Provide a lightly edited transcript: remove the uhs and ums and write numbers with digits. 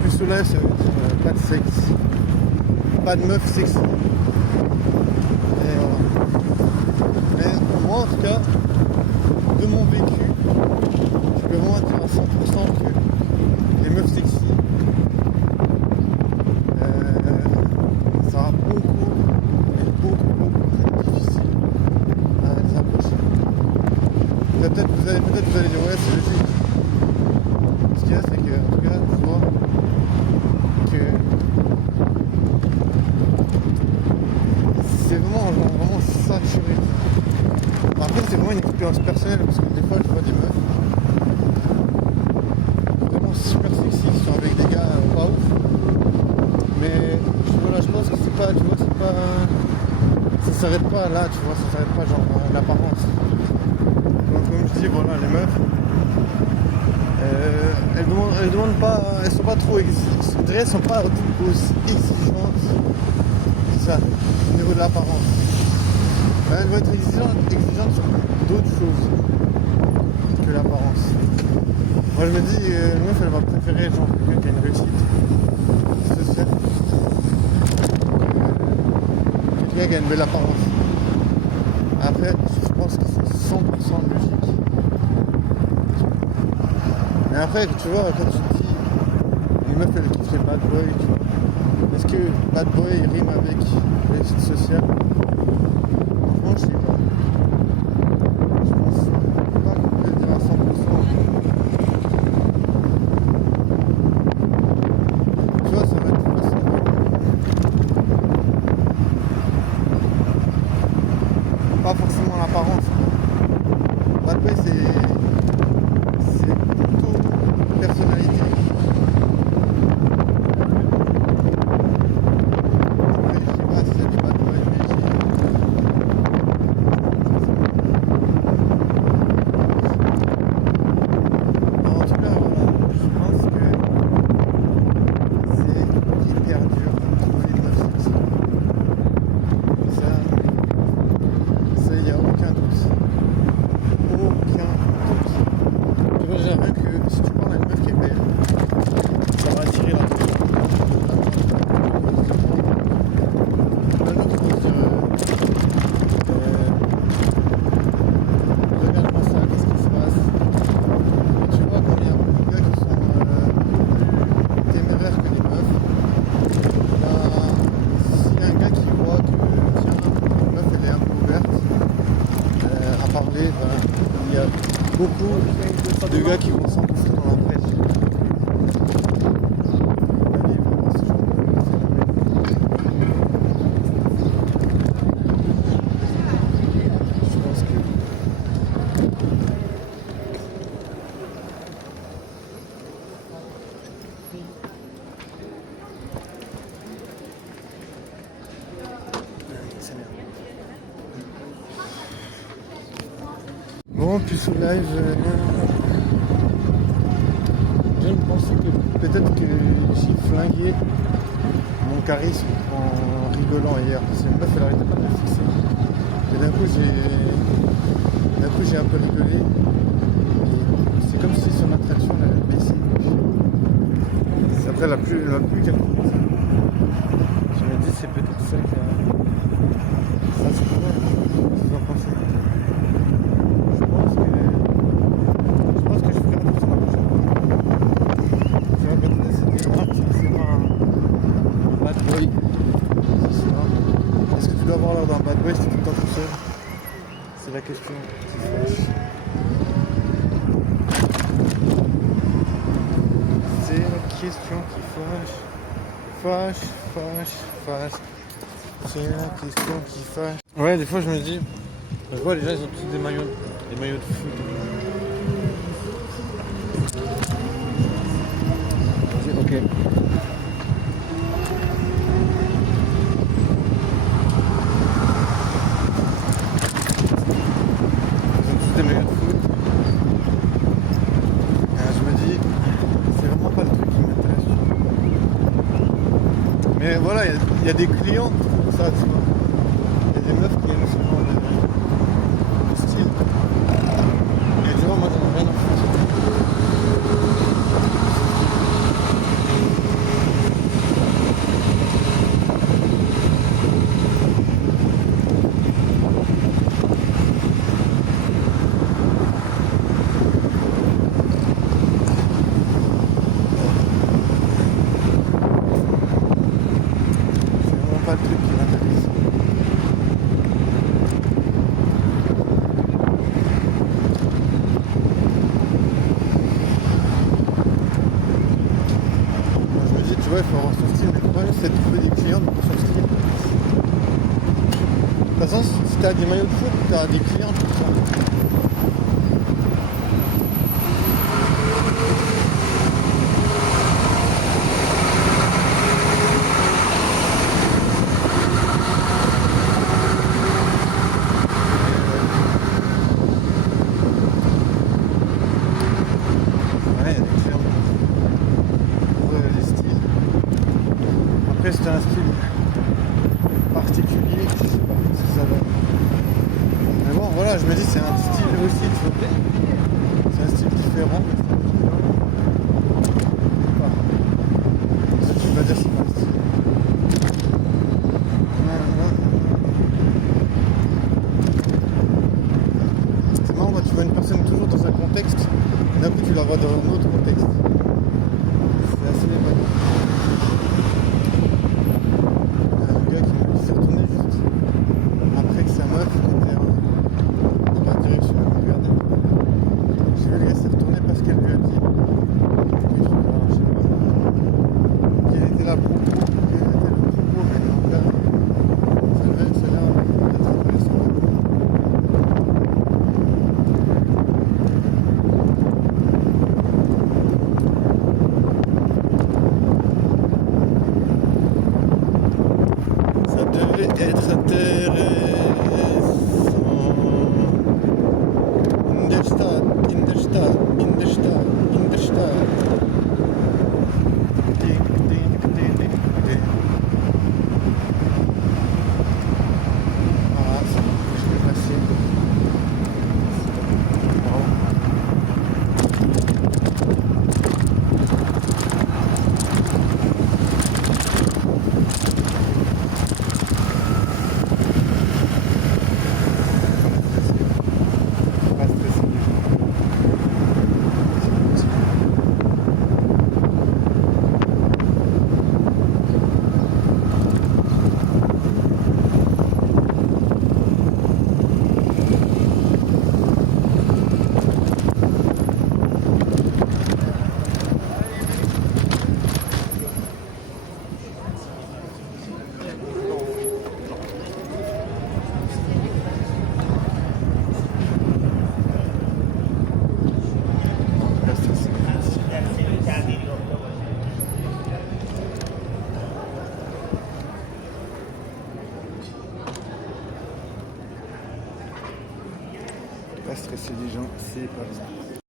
plus soleil, ça veut dire pas de sexe. Pas de meuf sexy. Et voilà. Mais moi en tout cas, de mon vécu, je peux vraiment dire à 100% que les meufs sexy, ça va beaucoup plus difficile à les approcher. Peut-être vous allez dire ouais c'est logique. Ce qu'il y a c'est que en tout cas tu vois que c'est vraiment saturé. Après c'est vraiment une expérience personnelle parce que des fois je vois des meufs vraiment super sexy qui sont avec des gars pas ouf. Mais voilà, je pense que c'est pas, tu vois, c'est pas. Ça s'arrête pas là, tu vois, ça s'arrête pas genre l'apparence. Donc comme je dis, voilà, les meufs, elles demandent pas, elles sont pas trop exigeantes, je dirais, elles sont pas aussi exigeantes que ça, au niveau de l'apparence. Elles vont être exigeantes sur d'autres choses que l'apparence. Moi je me dis, une meuf elle va préférer genre quelqu'un qui a une réussite sociale, quelqu'un qui a une belle apparence. Après, je pense que c'est 100% logique. Mais après, tu vois, quand tu te dis, les meufs elles kiffent les bad boys, tu vois. Est-ce que bad boy rime avec réussite sociale? Franchement, je sais pas. Je pense pas qu'on peut le dire à 100%. Tu vois, ça va être facile. Pas forcément l'apparence. Bad boy, c'est plutôt personnalité. Après, je sais pas si c'est du bad boy, mais en tout cas, voilà, je pense que c'est hyper dur de trouver une meuf sexy. Ça, il n'y a aucun doute. Aucun doute. Tu vois, j'aimerais que si tu parles à une meuf qui est belle, ça va attirer l'attention. L'autre va se dire regarde-moi ça, qu'est-ce qui se passe? Et tu vois, quand il y a beaucoup de gars qui sont plus téméraires que les meufs, bah, s'il y a un gars qui voit que tiens, une meuf elle est un peu ouverte à parler, ben, il y a beaucoup de gars qui vont s'engouffrer dans la presse. Je pense que bon, puis sous live, je viens de penser que peut-être que j'ai flingué mon charisme en rigolant hier. Parce que une meuf elle arrêtait pas de me fixer. Et d'un coup j'ai un peu rigolé. Et c'est comme si son attraction elle avait baissé. Après elle a plus qu'elle comprend ça. Je me dis c'est peut-être ça qui a. Ça se pourrait. Qu'est-ce que vous en pensez? Je pense que je ferai attention la prochaine fois. Je vais regarder c'est pas un bad boy. Est-ce que tu dois avoir l'air d'un bad boy si tu es tout le temps tout seul? C'est la question qui fâche. C'est la question qui fâche. Fâche. C'est la question qui fâche. Ouais, des fois je me dis, je vois les gens ils ont tous des maillots de foot. Ok. Ils ont tous des maillots de foot. Je me dis, c'est vraiment pas le truc qui m'intéresse. Mais voilà, il y a des clients comme ça, tu vois. Il y a des meufs qui aiment ce genre de style. Et tu vois, moi j'en ai rien à foutre. t'as des maillots de foot, t'as des clients tout le temps. Ouais, il y a des clients pour les styles. Après, c'était un style particulier, je sais pas si ça va. Mais bon, voilà, je me dis, c'est un style aussi, tu vois. C'est un style différent. Enfin, tu vas dire c'est pas un style. C'est marrant, tu vois une personne toujours dans un contexte, d'un coup tu la vois dans un autre contexte. C'est assez étonnant. Un gars qui s'est retourné juste après que sa meuf était dans la direction où il regardait. J'ai vu le gars s'est retourné parce qu'elle lui a dit je sais pas, quel était le propos, mais en tout cas, ça a l'air d'être intéressant. Ça devait être intéressant. In der Stadt, in der Stadt, in der Stadt, in der Stadt. Ding, ding, ding, ding, ding. Ah, ça m'a je l'ai passé. Pas stressé du tout. Pas stressé. Pas stresser les gens, c'est pas bien.